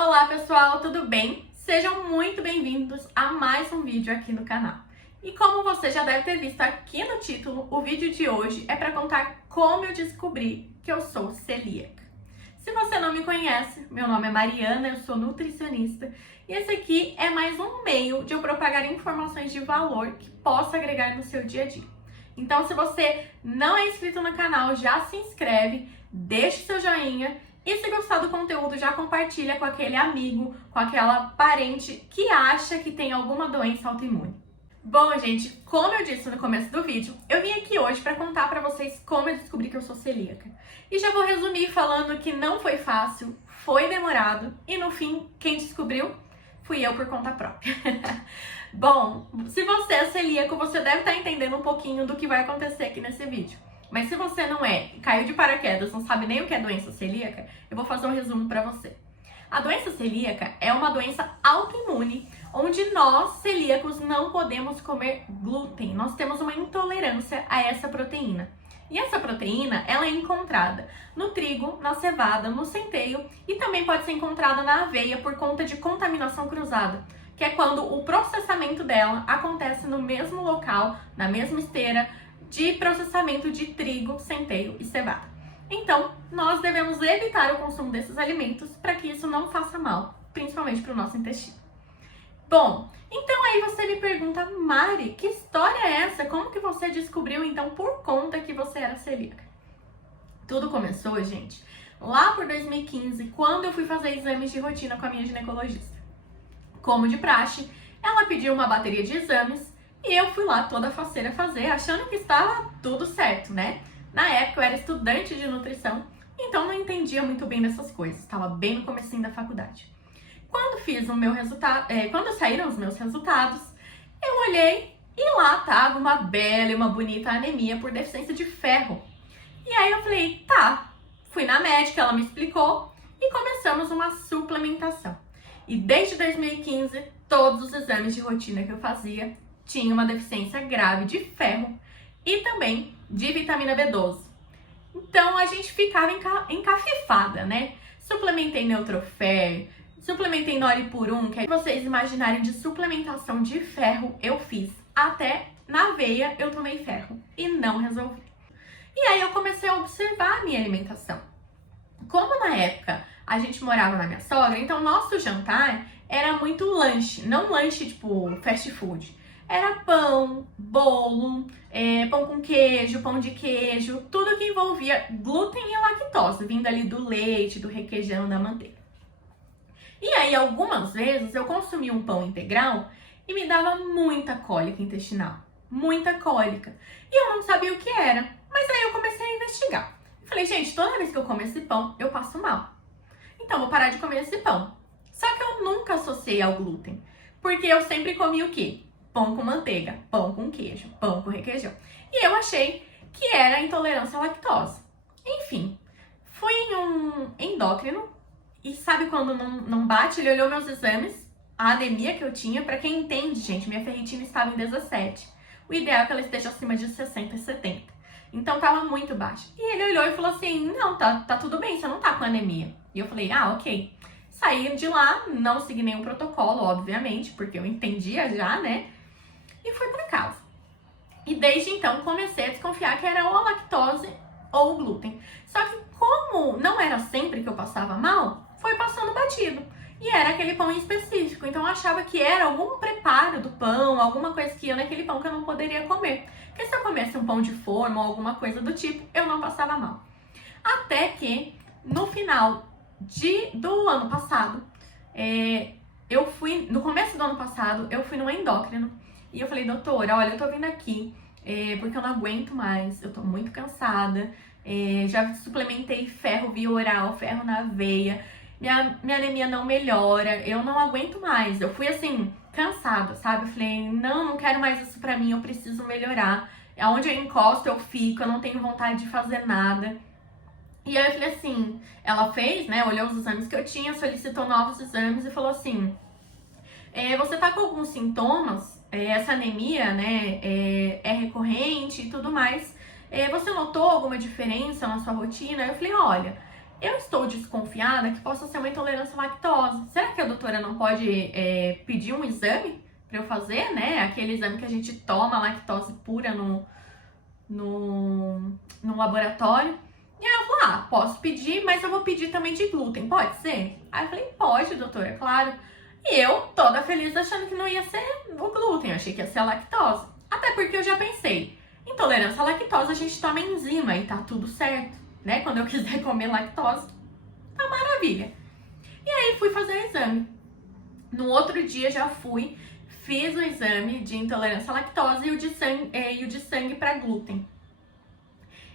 Olá pessoal, tudo bem? Sejam muito bem-vindos a mais um vídeo aqui no canal. E como você já deve ter visto aqui no título, o vídeo de hoje é para contar como eu descobri que eu sou celíaca. Se você não me conhece, meu nome é Mariana, eu sou nutricionista e esse aqui é mais um meio de eu propagar informações de valor que possa agregar no seu dia a dia. Então, se você não é inscrito no canal, já se inscreve, deixa o seu joinha e se gostar do conteúdo, já compartilha com aquele amigo, com aquela parente que acha que tem alguma doença autoimune. Bom, gente, como eu disse no começo do vídeo, eu vim aqui hoje para contar para vocês como eu descobri que eu sou celíaca. E já vou resumir falando que não foi fácil, foi demorado e no fim, quem descobriu fui eu por conta própria. Bom, se você é celíaco, você deve estar entendendo um pouquinho do que vai acontecer aqui nesse vídeo. Mas se você não é, caiu de paraquedas, não sabe nem o que é doença celíaca, eu vou fazer um resumo para você. A doença celíaca é uma doença autoimune, onde nós, celíacos, não podemos comer glúten. Nós temos uma intolerância a essa proteína. E essa proteína, ela é encontrada no trigo, na cevada, no centeio e também pode ser encontrada na aveia por conta de contaminação cruzada, que é quando o processamento dela acontece no mesmo local, na mesma esteira, de processamento de trigo, centeio e cevada. Então, nós devemos evitar o consumo desses alimentos para que isso não faça mal, principalmente para o nosso intestino. Bom, então aí você me pergunta, Mari, que história é essa? Como que você descobriu, então, por conta que você era celíaca? Tudo começou, gente, lá por 2015, quando eu fui fazer exames de rotina com a minha ginecologista. Como de praxe, ela pediu uma bateria de exames e eu fui lá toda faceira fazer, achando que estava tudo certo, né? Na época eu era estudante de nutrição, então não entendia muito bem dessas coisas, estava bem no comecinho da faculdade. Quando fiz o meu resultado, quando saíram os meus resultados, eu olhei e lá tava uma bela e uma bonita anemia por deficiência de ferro. E aí eu falei, tá, fui na médica, ela me explicou e começamos uma suplementação. E desde 2015, todos os exames de rotina que eu fazia tinham uma deficiência grave de ferro e também de vitamina B12. Então a gente ficava encafifada, né? Suplementei Neutrofer, suplementei Noripurum, que é vocês imaginarem de suplementação de ferro, eu fiz. Até na veia eu tomei ferro e não resolvi. E aí eu comecei a observar a minha alimentação. Como na época a gente morava na minha sogra, então nosso jantar era muito lanche, não lanche tipo fast food. Era pão, bolo, pão com queijo, pão de queijo, tudo que envolvia glúten e lactose, vindo ali do leite, do requeijão, da manteiga. E aí, algumas vezes, eu consumia um pão integral e me dava muita cólica intestinal, muita cólica. E eu não sabia o que era, mas aí eu comecei a investigar. Falei, gente, toda vez que eu como esse pão, eu passo mal. Então, vou parar de comer esse pão. Só que eu nunca associei ao glúten, porque eu sempre comi o quê? Pão com manteiga, pão com queijo, pão com requeijão. E eu achei que era intolerância à lactose. Enfim, fui em um endócrino e sabe quando não bate? Ele olhou meus exames, a anemia que eu tinha. Pra quem entende, gente, minha ferritina estava em 17. O ideal é que ela esteja acima de 60 e 70. Então tava muito baixa. E ele olhou e falou assim, não, tá tudo bem, você não tá com anemia. E eu falei, ok. Saí de lá, não segui nenhum protocolo, obviamente, porque eu entendia já, né? E fui pra casa. E desde então comecei a desconfiar que era ou a lactose ou o glúten. Só que como não era sempre que eu passava mal, foi passando batido. E era aquele pão em específico. Então eu achava que era algum preparo do pão, alguma coisa que ia naquele pão que eu não poderia comer. Porque se eu comesse um pão de forma ou alguma coisa do tipo, eu não passava mal. Até que no final do ano passado, no começo do ano passado, eu fui no endócrino. E eu falei, doutora, olha, eu tô vindo aqui porque eu não aguento mais, eu tô muito cansada, já suplementei ferro via oral, ferro na veia, minha anemia não melhora, eu não aguento mais. Eu fui assim, cansada, sabe? Eu falei, não quero mais isso pra mim, eu preciso melhorar. Aonde eu encosto, eu fico, eu não tenho vontade de fazer nada. E aí eu falei assim, ela fez, né, olhou os exames que eu tinha, solicitou novos exames e falou assim, você tá com alguns sintomas, essa anemia, né, é recorrente e tudo mais, você notou alguma diferença na sua rotina? Eu falei, olha, Eu estou desconfiada que possa ser uma intolerância à lactose. Será que a doutora não pode pedir um exame para eu fazer, né? Aquele exame que a gente toma lactose pura no laboratório. E aí eu falei, posso pedir, mas eu vou pedir também de glúten, pode ser? Aí eu falei, pode, doutora, claro. E eu, toda feliz, achando que não ia ser o glúten, eu achei que ia ser a lactose. Até porque eu já pensei, intolerância à lactose a gente toma enzima e tá tudo certo, né? Quando eu quiser comer lactose, tá maravilha. E aí fui fazer o exame. No outro dia já fiz o exame de intolerância à lactose e o de sangue para glúten.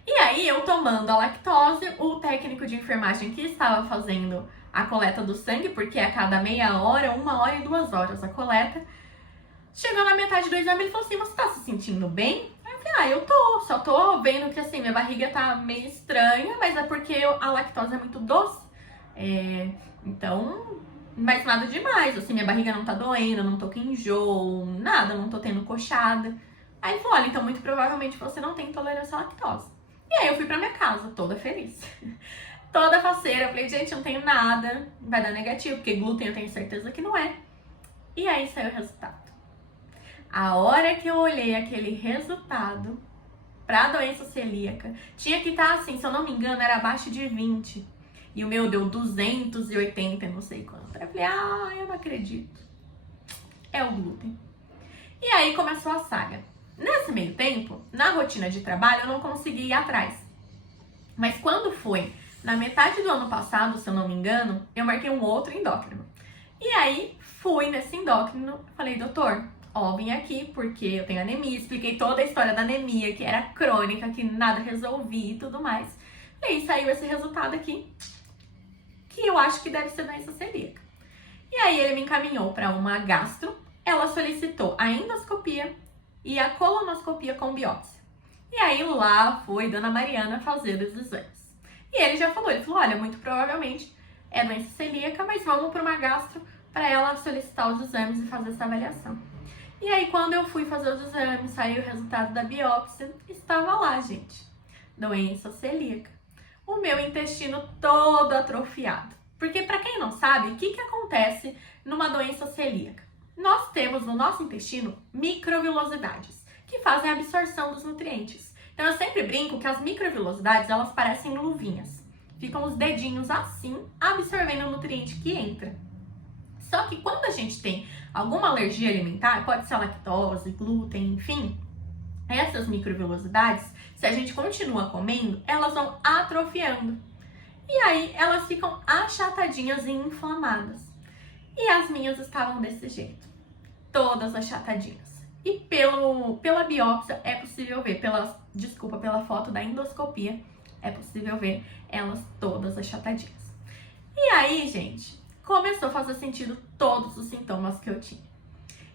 E aí, eu tomando a lactose, o técnico de enfermagem que estava fazendo a coleta do sangue, porque é a cada meia hora, 1 hora e 2 horas a coleta, chegou na metade do exame e falou assim, você tá se sentindo bem? Aí eu falei, eu só tô vendo que assim, minha barriga tá meio estranha, mas é porque a lactose é muito doce. Então, mas nada demais, assim, minha barriga não tá doendo, não tô com enjoo, nada, não tô tendo coxada. Aí ele falou, olha, então muito provavelmente você não tem intolerância à lactose. E aí eu fui pra minha casa, toda feliz. Toda faceira, eu falei, gente, não tenho nada, vai dar negativo, porque glúten eu tenho certeza que não é. E aí saiu o resultado. A hora que eu olhei aquele resultado pra doença celíaca, tinha que estar assim, se eu não me engano, era abaixo de 20. E o meu deu 280, não sei quanto. Aí eu falei, eu não acredito. É o glúten. E aí começou a saga. Nesse meio tempo, na rotina de trabalho, eu não consegui ir atrás. Mas quando foi na metade do ano passado, se eu não me engano, eu marquei um outro endócrino. E aí, fui nesse endócrino, falei, doutor, vim aqui porque eu tenho anemia, expliquei toda a história da anemia, que era crônica, que nada resolvi e tudo mais. E aí saiu esse resultado aqui, que eu acho que deve ser doença celíaca. E aí ele me encaminhou para uma gastro, ela solicitou a endoscopia e a colonoscopia com biópsia. E aí lá foi Dona Mariana fazer os exames. E ele falou, olha, muito provavelmente é doença celíaca, mas vamos para uma gastro para ela solicitar os exames e fazer essa avaliação. E aí quando eu fui fazer os exames, saiu o resultado da biópsia, estava lá, gente, doença celíaca. O meu intestino todo atrofiado. Porque para quem não sabe, o que acontece numa doença celíaca? Nós temos no nosso intestino microvilosidades, que fazem a absorção dos nutrientes. Então eu sempre brinco que as microvilosidades, elas parecem luvinhas. Ficam os dedinhos assim, absorvendo o nutriente que entra. Só que quando a gente tem alguma alergia alimentar, pode ser a lactose, glúten, enfim, essas microvilosidades, se a gente continua comendo, elas vão atrofiando. E aí elas ficam achatadinhas e inflamadas. E as minhas estavam desse jeito, todas achatadinhas. E pela biópsia é possível ver, pela foto da endoscopia, é possível ver elas todas achatadinhas. E aí, gente, começou a fazer sentido todos os sintomas que eu tinha.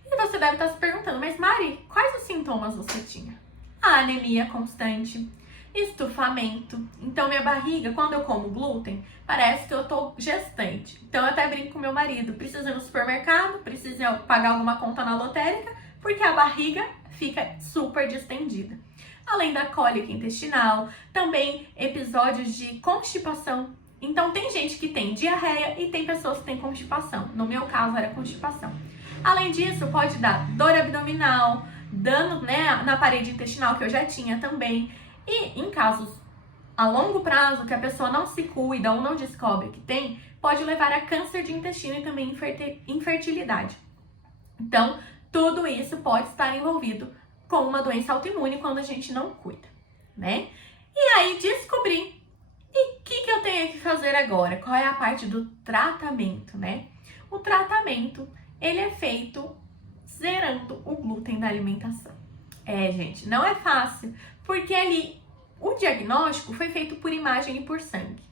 E você deve estar se perguntando, mas Mari, quais os sintomas você tinha? A anemia constante, estufamento. Então, minha barriga, quando eu como glúten, parece que eu tô gestante. Então, eu até brinco com meu marido, preciso ir no supermercado, preciso pagar alguma conta na lotérica, porque a barriga fica super distendida. Além da cólica intestinal, também episódios de constipação. Então, tem gente que tem diarreia e tem pessoas que têm constipação. No meu caso, era constipação. Além disso, pode dar dor abdominal, dano, né, na parede intestinal, que eu já tinha também. E em casos a longo prazo, que a pessoa não se cuida ou não descobre que tem, pode levar a câncer de intestino e também infertilidade. Então, tudo isso pode estar envolvido com uma doença autoimune quando a gente não cuida, né? E aí descobri, e o que eu tenho que fazer agora? Qual é a parte do tratamento, né? O tratamento, ele é feito zerando o glúten da alimentação. Gente, não é fácil, porque ali o diagnóstico foi feito por imagem e por sangue.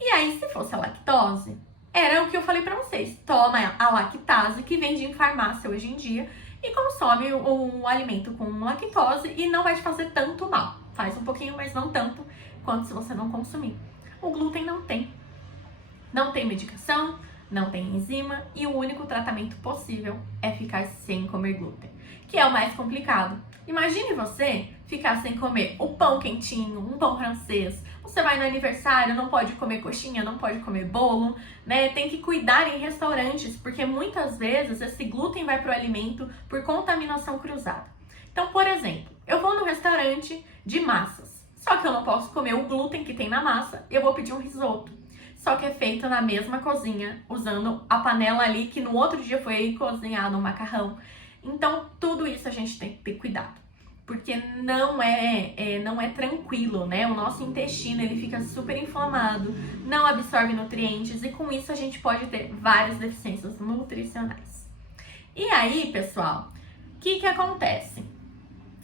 E aí, se fosse a lactose, era o que eu falei pra vocês. Toma a lactase, que vende em farmácia hoje em dia, e consome um alimento com lactose e não vai te fazer tanto mal. Faz um pouquinho, mas não tanto quanto se você não consumir. O glúten não tem. Não tem medicação, não tem enzima e o único tratamento possível é ficar sem comer glúten, que é o mais complicado. Imagine você ficar sem comer o pão quentinho, um pão francês, Você vai no aniversário, não pode comer coxinha, não pode comer bolo, né? Tem que cuidar em restaurantes, porque muitas vezes esse glúten vai para o alimento por contaminação cruzada. Então, por exemplo, eu vou no restaurante de massas, só que eu não posso comer o glúten que tem na massa, eu vou pedir um risoto. Só que é feito na mesma cozinha, usando a panela ali que no outro dia foi cozinhado um macarrão. Então, tudo isso a gente tem que ter cuidado, porque não é tranquilo, né? O nosso intestino, ele fica super inflamado, não absorve nutrientes e com isso a gente pode ter várias deficiências nutricionais. E aí, pessoal, o que acontece?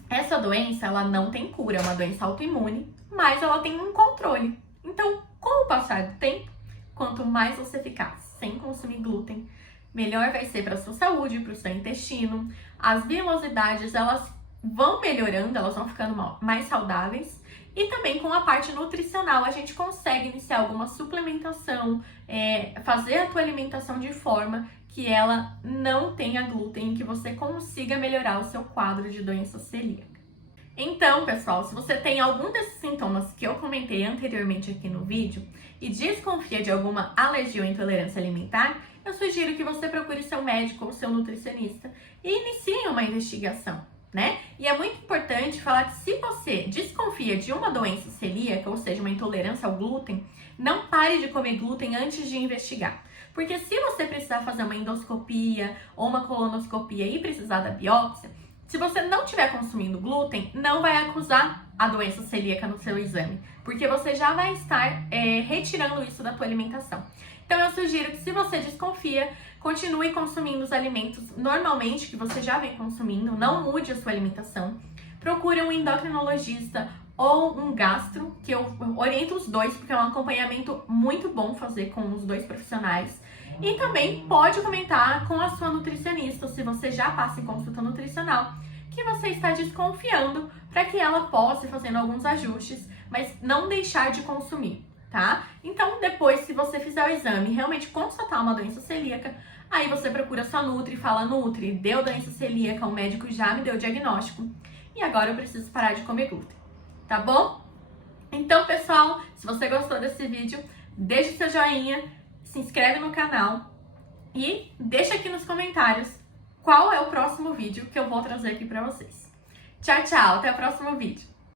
Essa doença, ela não tem cura, é uma doença autoimune, mas ela tem um controle. Então, com o passar do tempo, quanto mais você ficar sem consumir glúten, melhor vai ser para a sua saúde, para o seu intestino. As vilosidades, elas vão melhorando, elas vão ficando mais saudáveis. E também com a parte nutricional, a gente consegue iniciar alguma suplementação, fazer a tua alimentação de forma que ela não tenha glúten e que você consiga melhorar o seu quadro de doença celíaca. Então, pessoal, se você tem algum desses sintomas que eu comentei anteriormente aqui no vídeo e desconfia de alguma alergia ou intolerância alimentar, eu sugiro que você procure seu médico ou seu nutricionista e inicie uma investigação, né? E é muito importante falar que se você desconfia de uma doença celíaca, ou seja, uma intolerância ao glúten, não pare de comer glúten antes de investigar. Porque se você precisar fazer uma endoscopia ou uma colonoscopia e precisar da biópsia, se você não estiver consumindo glúten, não vai acusar a doença celíaca no seu exame, porque você já vai estar retirando isso da tua alimentação. Então eu sugiro que se você desconfia, continue consumindo os alimentos normalmente que você já vem consumindo, não mude a sua alimentação. Procure um endocrinologista ou um gastro, que eu oriento os dois, porque é um acompanhamento muito bom fazer com os dois profissionais. E também pode comentar com a sua nutricionista, se você já passa em consulta nutricional, que você está desconfiando para que ela possa ir fazendo alguns ajustes, mas não deixar de consumir, tá? Então, depois, se você fizer o exame e realmente constatar uma doença celíaca, aí você procura sua Nutri e fala: Nutri, deu doença celíaca, o médico já me deu o diagnóstico e agora eu preciso parar de comer glúten, tá bom? Então, pessoal, se você gostou desse vídeo, deixe seu joinha, se inscreve no canal e deixa aqui nos comentários qual é o próximo vídeo que eu vou trazer aqui pra vocês. Tchau, tchau, até o próximo vídeo.